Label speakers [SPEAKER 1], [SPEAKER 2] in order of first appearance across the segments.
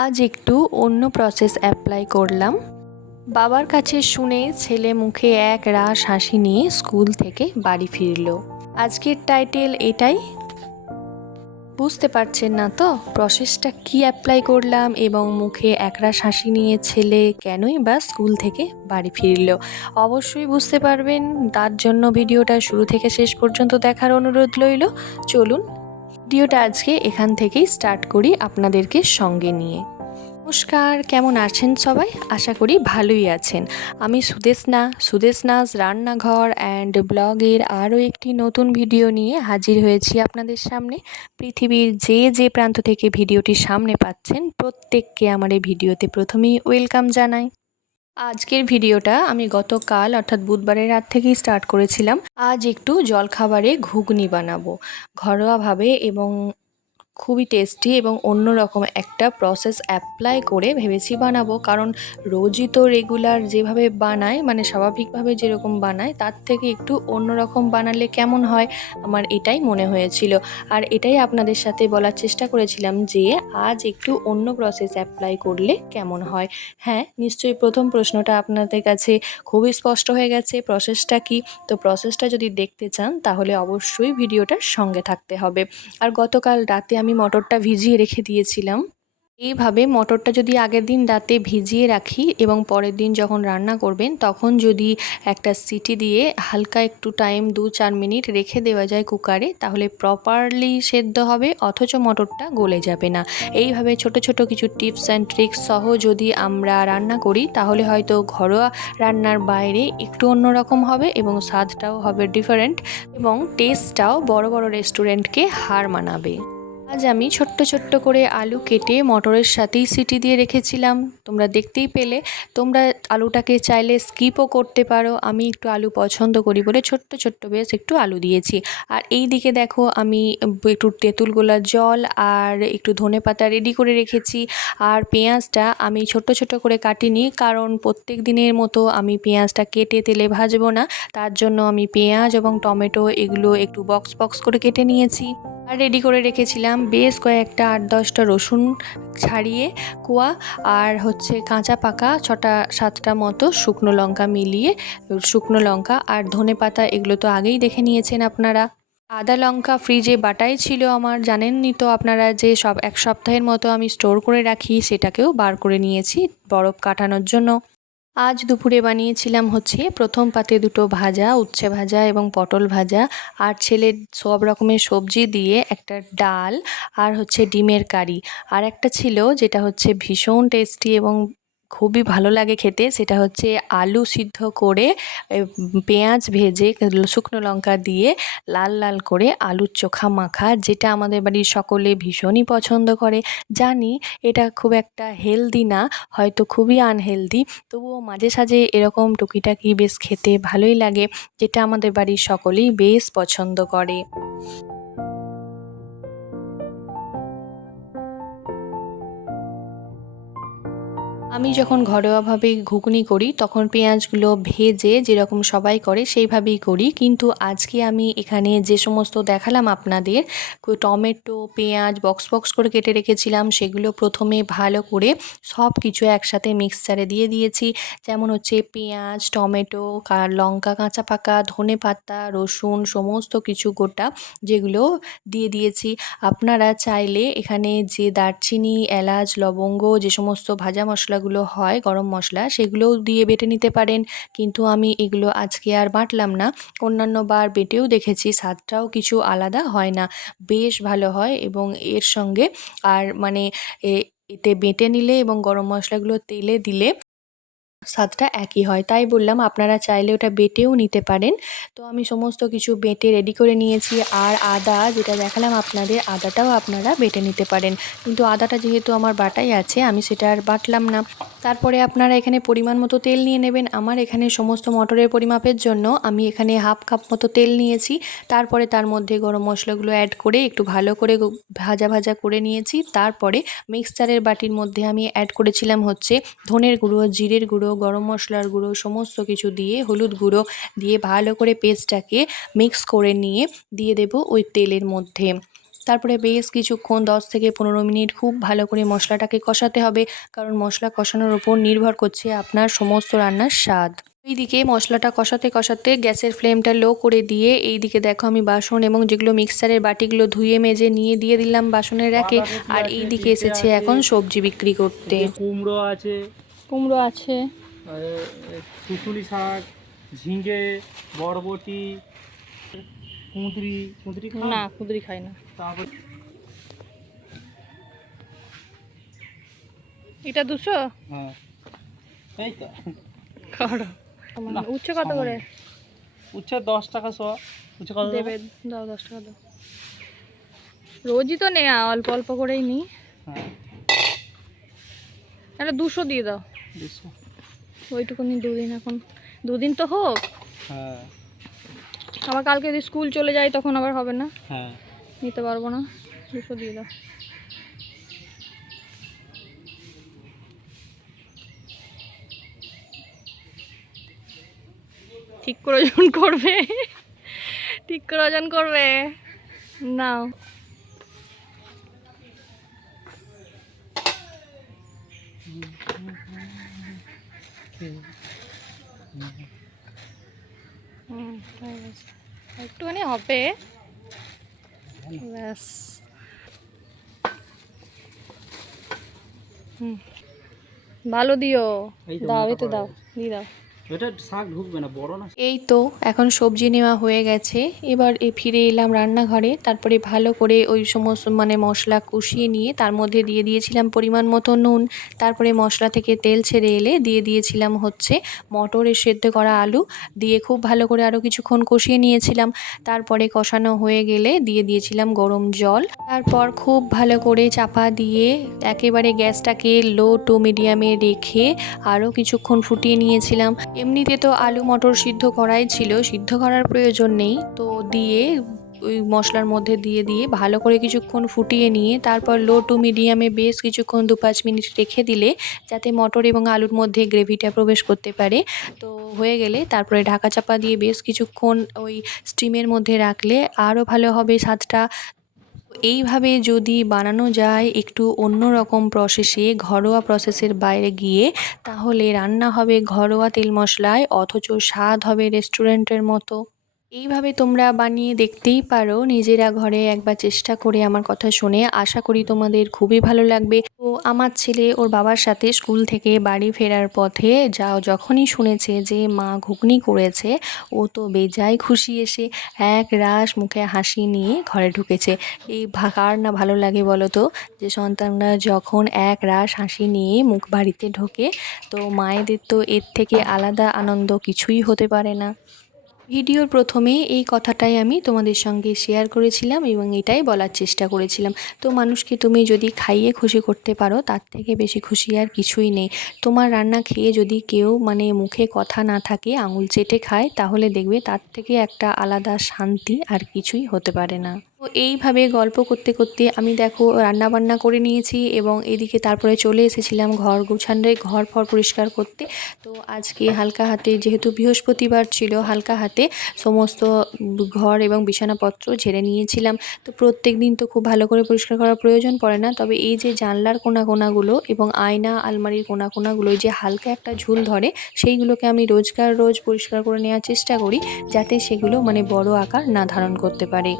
[SPEAKER 1] আজ একটু অন্য প্রসেস অ্যাপ্লাই করলাম। বাবার কাছে শুনে ছেলে মুখে এক রাস হাসি নিয়ে স্কুল থেকে বাড়ি ফিরল। আজকের টাইটেল এটাই। বুঝতে পারছেন না তো? প্রসেসটা কি অ্যাপ্লাই করলাম এবং মুখে একরাশ হাসি নিয়ে ছেলে কেনই বা স্কুল থেকে বাড়ি ফিরল? অবশ্যই বুঝতে পারবেন। তার জন্য ভিডিওটা শুরু থেকে শেষ পর্যন্ত দেখার অনুরোধ রইল। চলুন ভিডিওটা আজকে এখান থেকেই স্টার্ট করি আপনাদেরকে সঙ্গে নিয়ে। নমস্কার, কেমন আছেন সবাই? আশা করি ভালোই আছেন। আমি সুদেশনা সুদেশনাস রান্নাঘর অ্যান্ড ব্লগের আরও একটি নতুন ভিডিও নিয়ে হাজির হয়েছি আপনাদের সামনে। পৃথিবীর যে যে প্রান্ত থেকে ভিডিওটি সামনে পাচ্ছেন, প্রত্যেককে আমার এই ভিডিওতে প্রথমেই ওয়েলকাম জানাই। আজকের ভিডিওটা আমি গতকাল, অর্থাৎ বুধবারের রাত থেকেই স্টার্ট করেছিলাম। আজ একটু জলখাবারে ঘুগনি বানাবো। ঘরোয়াভাবে এবং খুবই টেস্টি এবং অন্যরকম একটা প্রসেস অ্যাপ্লাই করে ভেবেছি বানাবো। কারণ রোজই তো রেগুলার যেভাবে বানায় মানে স্বাভাবিকভাবে যেরকম বানায়, তার থেকে একটু অন্যরকম বানালে কেমন হয়? আমার এটাই মনে হয়েছিল। আর এটাই আপনাদের সাথে বলার চেষ্টা করেছিলাম যে, আজ একটু অন্য প্রসেস অ্যাপ্লাই করলে কেমন হয়? হ্যাঁ নিশ্চয়ই প্রথম প্রশ্নটা আপনাদের কাছে খুবই স্পষ্ট হয়ে গেছে। প্রসেসটা কি? তো প্রসেসটা যদি দেখতে চান, তাহলে অবশ্যই ভিডিওটার সঙ্গে থাকতে হবে। আর গতকাল রাতে আমি মটরটা ভিজিয়ে রেখে দিয়েছিলাম। এইভাবে মটরটা যদি আগের দিন রাতে ভিজিয়ে রাখি এবং পরের দিন যখন রান্না করবেন, তখন যদি একটা সিটি দিয়ে হালকা একটু টাইম দু চার মিনিট রেখে দেওয়া যায় কুকারে, তাহলে প্রপারলি সেদ্ধ হবে, অথচ মটরটা গলে যাবে না। এইভাবে ছোট ছোট কিছু টিপস অ্যান্ড ট্রিক্স সহ যদি আমরা রান্না করি, তাহলে হয়তো ঘরোয়া রান্নার বাইরে একটু অন্যরকম হবে এবং স্বাদটাও হবে ডিফারেন্ট এবং টেস্টটাও বড় বড় রেস্টুরেন্টকে হার মানাবে। আজ আমি ছোট্ট ছোট্ট করে আলু কেটে মটরের সাথেই সিটি দিয়ে রেখেছিলাম। তোমরা দেখতেই পেলে, তোমরা আলুটাকে চাইলে স্কিপও করতে পারো। আমি একটু আলু পছন্দ করি বলে ছোট্ট ছোট্ট বেশ একটু আলু দিয়েছি। আর এই দিকে দেখো, আমি একটু তেঁতুল গোলার জল আর একটু ধনে পাতা রেডি করে রেখেছি। আর পেঁয়াজটা আমি ছোট্ট ছোট্ট করে কাটিনি কারণ প্রত্যেক দিনের মতো আমি পেঁয়াজটা কেটে তেলে ভাজবো না। তার জন্য আমি পেঁয়াজ এবং টমেটো এগুলো একটু বক্স বক্স করে কেটে নিয়েছি। আর রেডি করে রেখেছিলাম বেশ কয়েকটা আট দশটা রসুন ছাড়িয়ে, কোয়া আর হচ্ছে কাঁচা পাকা ছটা সাতটা মতো শুকনো লঙ্কা মিলিয়ে, শুকনো লঙ্কা আর ধনে পাতা এগুলো তো আগেই দেখে নিয়েছেন আপনারা। আদা লঙ্কা ফ্রিজে বাটাই ছিল আমার, জানেননি তো আপনারা যে সব এক সপ্তাহের মতো আমি স্টোর করে রাখি, সেটাকেও বার করে নিয়েছি বরফ কাটানোর জন্য। আজ দুপুরে বানিয়েছিলাম হচ্ছে প্রথম পাতে দুটো ভাজা, উচ্ছে ভাজা এবং পটল ভাজা আর ছেলের সব রকমের সবজি দিয়ে একটা ডাল আর হচ্ছে ডিমের কারি। আর একটা ছিল যেটা হচ্ছে ভীষণ টেস্টি এবং খুবই ভালো লাগে খেতে। সেটা হচ্ছে আলু সিদ্ধ করে পেঁয়াজ ভেজে, শুকনো লঙ্কা দিয়ে লাল লাল করে আলুর চোখা মাখা, যেটা আমাদের বাড়ির সকলে ভীষণই পছন্দ করে। জানি এটা খুব একটা হেলদি না, হয়তো খুবই আনহেলদি তবুও মাঝে সাঝে এরকম টুকিটাকি বেশ খেতে ভালোই লাগে, যেটা আমাদের বাড়ির সকলেই বেশ পছন্দ করে। আমি যখন ঘরোয়াভাবে ঘুগনি করি, তখন পেঁয়াজগুলো ভেজে যেরকম সবাই করে সেইভাবেই করি। কিন্তু আজকে আমি এখানে যে সমস্ত দেখালাম আপনাদের টমেটো, পেঁয়াজ, বক্স বক্স করে কেটে রেখেছিলাম, সেগুলো প্রথমে ভালো করে সব কিছু একসাথে মিক্সচারে দিয়ে দিয়েছি। যেমন হচ্ছে পেঁয়াজ, টমেটো লঙ্কা, কাঁচা পাকা, ধনে পাতা, রসুন, সমস্ত কিছু গোটা যেগুলো দিয়ে দিয়েছি। আপনারা চাইলে এখানে যে দারচিনি, এলাচ, লবঙ্গ, যে সমস্ত ভাজা মশলাগুলো হয়, গরম মশলা, সেগুলোও দিয়ে বেটে নিতে পারেন। কিন্তু আমি এগুলো আজকে আর বাঁটলাম না। অন্যান্য বার বেটেও দেখেছি, স্বাদটাও কিছু আলাদা হয় না। বেশ ভালো হয় এবং এর সঙ্গে আর মানে এতে বেটে নিলে এবং গরম মশলাগুলো তেলে দিলে স্বাদটা একই হয়। তাই বললাম আপনারা চাইলে ওটা বেটেও নিতে পারেন। তো আমি সমস্ত কিছু বেটে রেডি করে নিয়েছি আর আদা যেটা দেখালাম আপনাদের, আদাটাও আপনারা বেটে নিতে পারেন। কিন্তু আদাটা যেহেতু আমার বাটাই আছে, আমি সেটা আর বাটলাম না। তারপরে আপনারা এখানে পরিমাণ মতো তেল নিয়ে নেবেন। আমার এখানে সমস্ত মটরের পরিমাপের জন্য আমি এখানে হাফ কাপ মতো তেল নিয়েছি। তারপরে তার মধ্যে গরম মশলাগুলো অ্যাড করে একটু ভালো করে ভাজা ভাজা করে নিয়েছি। তারপরে মিক্সচারের বাটির মধ্যে আমি অ্যাড করেছিলাম হচ্ছে ধনের গুঁড়ো, জিরের গুঁড়ো গরম মশলার গুঁড়ো সমস্ত কিছু দিয়ে হলুদ গুঁড়ো দিয়ে ভালো করে পেস্টটাকে মিক্স করে নিয়ে দিয়ে দেব ওই তেলের মধ্যে। তারপরে বেশ কিছুক্ষণ দশ থেকে পনেরো মিনিট খুব ভালো করে মশলাটাকে কষাতে হবে কারণ মশলা কষানোর ওপর নির্ভর করছে আপনার সমস্ত রান্নার স্বাদ। এইদিকে মশলাটা কষাতে কষাতে গ্যাসের ফ্লেমটা লো করে দিয়ে এইদিকে দেখো আমি বাসন এবং যেগুলো মিক্সারের বাটিগুলো ধুয়ে মেজে নিয়ে দিয়ে দিলাম বাসনের র্যাকে আর এইদিকে এসেছে এখন সবজি বিক্রি করতে।
[SPEAKER 2] কুমড়ো আছে।
[SPEAKER 3] কুমড়ো আছে।
[SPEAKER 2] শুশুলি শাক ঝিঙে বরবটি কুঁদরি কুঁদরি
[SPEAKER 3] না কুদরি খাই না।
[SPEAKER 2] তারপর
[SPEAKER 3] এটা দুশো?
[SPEAKER 2] হ্যাঁ। এই তো। না,
[SPEAKER 3] উচ্ছে কত করে?
[SPEAKER 2] উচ্ছে দশ টাকা শ। উচ্ছে কত
[SPEAKER 3] দেবে দাও? দশ টাকা দাও। রোজই তো নেয়া অল্প অল্প করেই নিই
[SPEAKER 2] হ্যাঁ।
[SPEAKER 3] দুশো দিয়ে দাও।
[SPEAKER 2] দুশো।
[SPEAKER 3] ওইটুকুনি দুদিন এখন। দুদিন তো হোক।
[SPEAKER 2] হ্যাঁ।
[SPEAKER 3] আবার কালকে যদি স্কুল চলে যাই তখন আবার হবে না।
[SPEAKER 2] হ্যাঁ।
[SPEAKER 3] নিতে পারব না। দুশো দিয়ে দাও। ঠিক করে ওজন করবে। ঠিক করে ওজন করবে। নাও। একটুখানি হবে ব্যাস হুম ভালো দিও দাও
[SPEAKER 2] মোটা
[SPEAKER 3] তো দাও দিয়ে দাও
[SPEAKER 1] এই তো, এখন সবজি নেওয়া হয়ে গেছে। এবার এ ফিরে এলাম রান্নাঘরে। তারপরে ভালো করে ওই সমস্ত মানে মশলা কষিয়ে নিয়ে তার মধ্যে দিয়ে দিয়েছিলাম পরিমাণ মতো নুন। তারপরে মশলা থেকে তেল ছেড়ে এলে দিয়ে দিয়েছিলাম হচ্ছে মটরের সেদ্ধ করা আলু। দিয়ে খুব ভালো করে আরও কিছুক্ষণ কষিয়ে নিয়েছিলাম। তারপরে কষানো হয়ে গেলে দিয়ে দিয়েছিলাম গরম জল। তারপর খুব ভালো করে চাপা দিয়ে একেবারে গ্যাসটাকে লো টু মিডিয়ামে রেখে আরও কিছুক্ষণ ফুটিয়ে নিয়েছিলাম। এমনিতে তো আলু মটর সিদ্ধ করাই ছিল, সিদ্ধ করার প্রয়োজন নেই। তো দিয়ে ওই মশলার মধ্যে দিয়ে দিয়ে ভালো করে কিছুক্ষণ ফুটিয়ে নিয়ে, তারপর লো টু মিডিয়ামে বেশ কিছুক্ষণ দু পাঁচ মিনিট রেখে দিলে যাতে মটর এবং আলুর মধ্যে গ্রেভিটা প্রবেশ করতে পারে। তো হয়ে গেলে তারপরে ঢাকা চাপা দিয়ে বেশ কিছুক্ষণ ওই স্টিমের মধ্যে রাখলে আরও ভালো হবে স্বাদটা। এইভাবে যদি বানানো যায় একটু অন্য রকম প্রসেসে ঘরোয়া প্রসেসের বাইরে গিয়ে, তাহলে রান্না হবে ঘরোয়া তেল মশলায়, অথচ স্বাদ হবে রেস্টুরেন্টের মতো। এইভাবে তোমরা বানিয়ে দেখতেই পারো। নিজেরা ঘরে একবার চেষ্টা করে আমার কথা শুনে। আশা করি তোমাদের খুবই ভালো লাগবে। তো আমার ছেলে ওর বাবার সাথে স্কুল থেকে বাড়ি ফেরার পথে যা যখনই শুনেছে যে মা ঘুগনি করেছে, ও তো বেজায় খুশি এসে এক রাস মুখে হাসি নিয়ে ঘরে ঢুকেছে। এই কার না ভালো লাগে বলো তো? যে সন্তানরা যখন এক রাস হাসি নিয়ে মুখ বাড়িতে ঢোকে, তো মায়েদের তো এর থেকে আলাদা আনন্দ কিছুই হতে পারে না। ভিডিওর প্রথমে এই কথাটাই আমি তোমাদের সঙ্গে শেয়ার করেছিলাম এবং এটাই বলার চেষ্টা করেছিলাম। তো মানুষকে তুমি যদি খাইয়ে খুশি করতে পারো, তার থেকে বেশি খুশি আর কিছুই নেই। তোমার রান্না খেয়ে যদি কেউ মানে মুখে কথা না থাকে, আঙুল চেটে খায়, তাহলে দেখবে তার থেকে একটা আলাদা শান্তি আর কিছুই হতে পারে না। তো এইভাবে গল্প করতে করতে আমি দেখো রান্না বান্না করে নিয়েছি এবং এদিকে তারপরে চলে এসেছিলাম ঘর গোছানোর ঘর ফর পরিষ্কার করতে। তো আজকে হালকা হাতে যেহেতু বৃহস্পতিবার ছিল, হালকা হাতে সমস্ত ঘর এবং বিছানাপত্র ঝেড়ে নিয়েছিলাম। তো প্রত্যেক দিন তো খুব ভালো করে পরিষ্কার করার প্রয়োজন পড়ে না। তবে এই যে জানলার কোনা কোনাগুলো এবং আয়না, আলমারির কোনা কোনাগুলো যে হালকা একটা ঝুল ধরে, সেইগুলোকে আমি রোজকার রোজ পরিষ্কার করে নেওয়ার চেষ্টা করি যাতে সেগুলো মানে বড় আকার না ধারণ করতে পারে।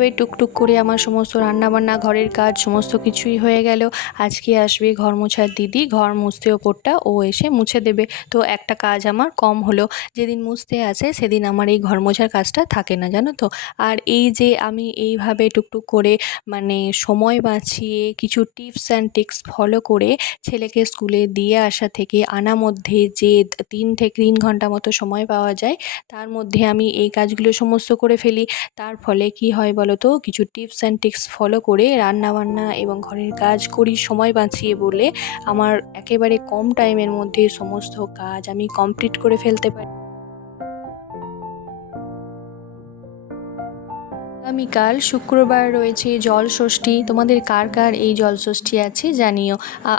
[SPEAKER 1] ভাবে টুকটুক করে আমার সমস্ত রান্নাবান্না, ঘরের কাজ, সমস্ত কিছুই হয়ে গেল। আজকে আসবে ঘর মোছার দিদি, ঘর মুছতে ওপরটা ও এসে মুছে দেবে। তো একটা কাজ আমার কম হলো। যেদিন মুছতে আসে সেদিন আমার এই ঘর মোছার কাজটা থাকে না, জানো তো? আর এই যে আমি এইভাবে টুকটুক করে মানে সময় বাঁচিয়ে কিছু টিপস অ্যান্ড টিক্স ফলো করে ছেলেকে স্কুলে দিয়ে আসা থেকে আনা মধ্যে যে তিন থেকে তিন ঘণ্টা মতো সময় পাওয়া যায়, তার মধ্যে আমি এই কাজগুলো সমস্ত করে ফেলি। তার ফলে কি হয় বলো তো? কিছু টিপস অ্যান্ড টিক্স ফলো করে রান্নাবান্না এবং ঘরের কাজ করি, সময় বাঁচিয়ে বলে আমার একেবারে কম টাইমের মধ্যে সমস্ত কাজ আমি কমপ্লিট করে ফেলতে পারি। আগামীকাল শুক্রবার রয়েছে জল ষষ্ঠী তোমাদের কার কার এই জল ষষ্ঠী আছে জানিও।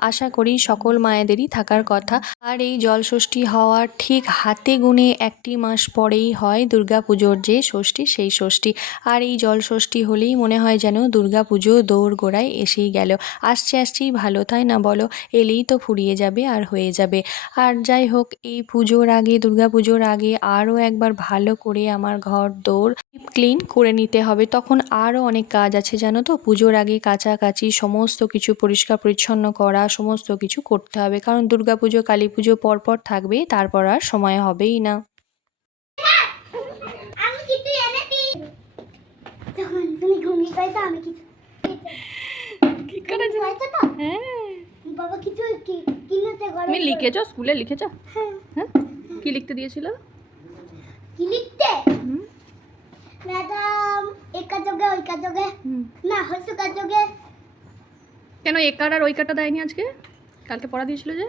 [SPEAKER 1] আশা করি সকল মায়েদেরই থাকার কথা। আর এই জল ষষ্ঠী হওয়ার ঠিক হাতে গুনে একটি মাস পরেই হয় দুর্গাপুজোর যে ষষ্ঠী, সেই ষষ্ঠী। আর এই জল ষষ্ঠী হলেই মনে হয় যেন দুর্গাপুজো দৌড় গোড়ায় এসেই গেল। আসছে, আসছেই ভালো, তাই না বলো? এলেই তো ফুরিয়ে যাবে আর হয়ে যাবে। আর যাই হোক, এই পুজোর আগে, দুর্গাপুজোর আগে আরও একবার ভালো করে আমার ঘর দৌড় ক্লিন করে নিতে হবে। তখন আরও অনেক কাজ আছে জানো তো? পুজোর আগে কাছাকাছি সমস্ত কিছু পরিষ্কার পরিচ্ছন্ন করা সমস্ত কিছু করতে হবে। কারণ দুর্গাপুজো কালী পুজো পরপর থাকবে তারপর আর সময় হবেই না।
[SPEAKER 4] তুমি
[SPEAKER 3] হ্যাঁ। তুমি লিখেছো স্কুলে লিখেছো?
[SPEAKER 4] হ্যাঁ।
[SPEAKER 3] হ্যাঁ? কি লিখতে দিয়েছিল?
[SPEAKER 4] কি লিখতে? ম্যাডাম একা যোগে ওই কাজোগে
[SPEAKER 3] হুম।
[SPEAKER 4] না হসু কাজোগে
[SPEAKER 3] কেন একার আর ওই কারটা দেয়নি আজকে? কালকে পড়া দিয়েছিল যে?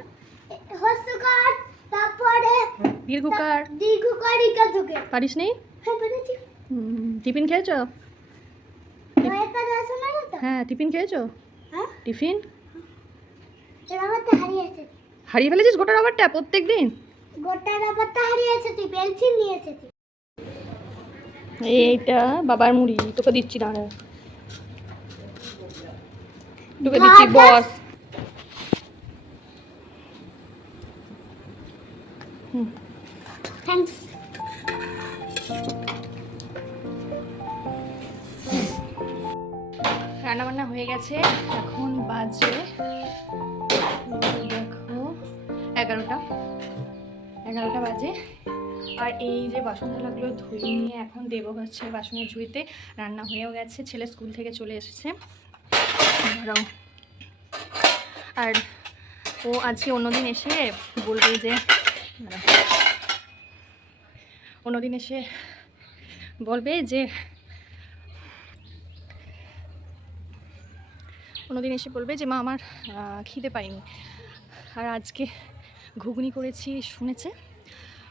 [SPEAKER 4] হসু কাজ তারপরে
[SPEAKER 3] দীর্ঘকার।
[SPEAKER 4] দীর্ঘ কারি কাজোগে
[SPEAKER 3] পারিস নি?
[SPEAKER 4] হ্যাঁ বলেছি।
[SPEAKER 3] টিফিন খেয়েছো?
[SPEAKER 4] তো।
[SPEAKER 3] হ্যাঁ টিফিন খেয়েছো?
[SPEAKER 4] হ্যাঁ।
[SPEAKER 3] টিফিন?
[SPEAKER 4] হারিয়ে
[SPEAKER 3] হারিয়ে ফেলেছিস গোটা রাবারটা প্রত্যেক দিন
[SPEAKER 4] গোটা রাবারটা হারিয়ে এসেছি পেন্সিল নিয়ে এসেছি।
[SPEAKER 3] এইটা বাবার মুড়ি তোকে দিচ্ছি না। তোকে দিচ্ছি বস।
[SPEAKER 4] থ্যাংকস
[SPEAKER 3] রান্না বান্না হয়ে গেছে এখন বাজে দেখো এগারোটা। এগারোটা বাজে। এই যে বাসন থালাগুলো ধুয়ে নিয়ে এখন দেবো হচ্ছে বাসনের ঝুড়িতে। রান্না হয়েও গেছে, ছেলে স্কুল থেকে চলে এসেছে। আর ও আজকে অন্যদিন এসে বলবে যে। অন্যদিন এসে বলবে যে কোনোদিন এসে বলবে যে, মা, আমার খিদে পাইনি আর আজকে ঘুগনি করেছি, শুনেছে?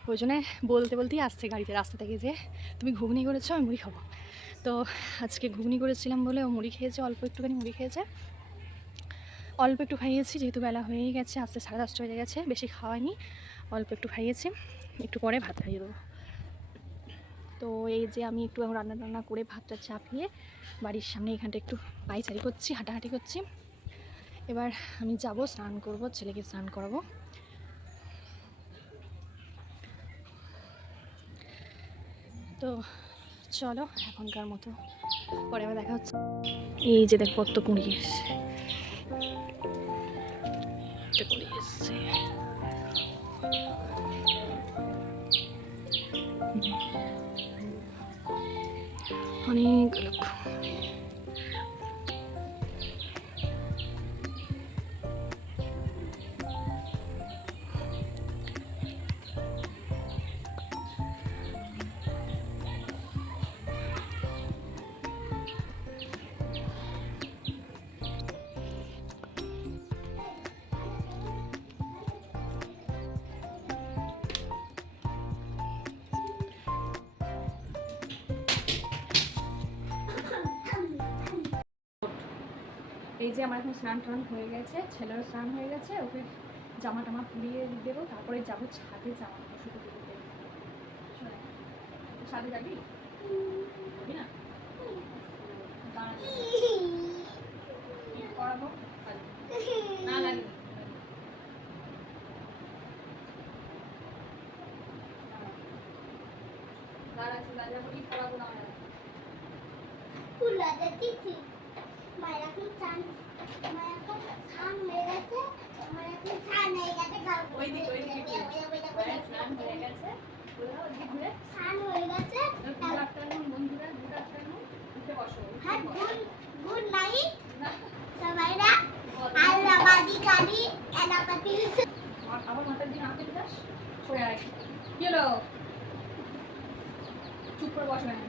[SPEAKER 3] ওই জন্য বলতে বলতেই আসছে গাড়িতে, রাস্তা থেকে যে, তুমি ঘুগনি করেছ, আমি মুড়ি খাব। তো আজকে ঘুগনি করেছিলাম বলে ও মুড়ি খেয়েছে, অল্প একটুখানি মুড়ি খেয়েছে। অল্প একটু খাইয়েছি, যেহেতু বেলা হয়েই গেছে আস্তে সাড়ে দশটা হয়ে গেছে, বেশি খাওয়াইনি, অল্প একটু খাইয়েছি। একটু পরে ভাত খাইয়ে দেবো। তো এই যে আমি একটু এখন রান্না টান্না করে ভাতটা চাপিয়ে বাড়ির সামনে এখানটা একটু পাইচারি করছি, হাঁটাহাঁটি করছি। এবার আমি যাব, স্নান করব, ছেলেকে স্নান করাবো। তো চলো, এখনকার মতো পরে আবার দেখা হচ্ছে। এই যে দেখ পত্ত কুড়ি এসছে। কুড়ি এসছে। অনেক এই যে আমার এখন স্নান টান হয়ে গেছে, ছেলেরও স্নান হয়ে গেছে, ওকে জামা টামা পুড়িয়ে দেবো, তারপরে যাব ছাদে জামা দিতে ছাদে যাবি? না? করাবো? না লাগে দাঁড়া করাবো না
[SPEAKER 4] মায়ের এখন চান মায়ের এখন চান হয়ে গেছে মায়ের এখন চান হয়ে গেছে
[SPEAKER 3] ওই দিকে, ওই দিকে। স্নান হয়ে গেছে। কোথাও ওদিকে ঘুরে
[SPEAKER 4] চান হয়ে গেছে
[SPEAKER 3] গুড আফটারনুন বন্ধুরা গুড আফটারনুন। উঠে বসো
[SPEAKER 4] হ্যাঁ গুড গুড নাইট। সবাইরা আল্লাহ বাদি কালি এলাকাতে
[SPEAKER 3] আবার মাথার দিকে না কেটে সরে আয়। কি হলো? চুপ করে বসবে না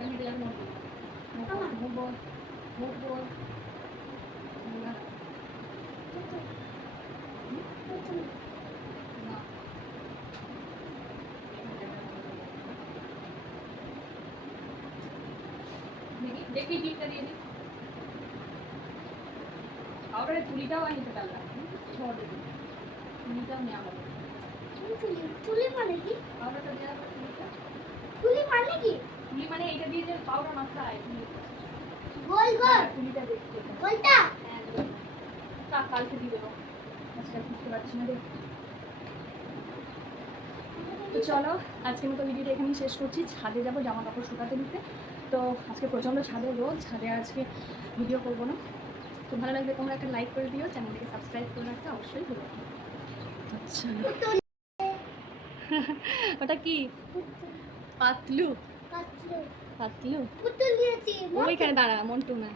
[SPEAKER 3] হেঁটে যাবে মুখ বল মুখ বল না দেখি টিপটা দিয়ে দিই। পাউডারের তুলিটাও আমি নিতে পারলাম ঝড় নেওয়া হবে।
[SPEAKER 4] তুলি মানে কি?
[SPEAKER 3] পাউডারটা
[SPEAKER 4] তুলি মানে কি?
[SPEAKER 3] মানে দিয়ে যে পাউডার মাখায় তুলি।
[SPEAKER 4] গোল গোল।
[SPEAKER 3] তুলিটা দেখতে
[SPEAKER 4] গোলটা?
[SPEAKER 3] হ্যাঁ তা কালকে দিয়ে দেবো। আজকে বুঝতে পারছি না তো চলো আজকের মতো ভিডিওটা এখানেই শেষ করছি। ছাদে যাব জামা কাপড় শুকাতে দিতে তো আজকে প্রচণ্ড ছাদে রোদ ছাদে আজকে ভিডিও করব না। তো ভালো লাগবে তোমরা একটা লাইক করে দিও চ্যানেলটাকে সাবস্ক্রাইব করে রাখতে অবশ্যই ভুলো। আচ্ছা। ওটা কি? পাতলু।
[SPEAKER 4] পাতলু।
[SPEAKER 3] পাতলু? ওইখানে দাঁড়া মন্টু না।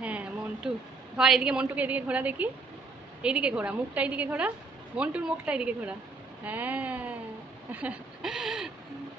[SPEAKER 3] হ্যাঁ মন্টু। ধর এদিকে মন্টুকে এদিকে ঘোরা দেখি। এইদিকে ঘোরা মুখটা এইদিকে ঘোরা। মন্টুর মুখটা এইদিকে ঘোরা। হ্যাঁ।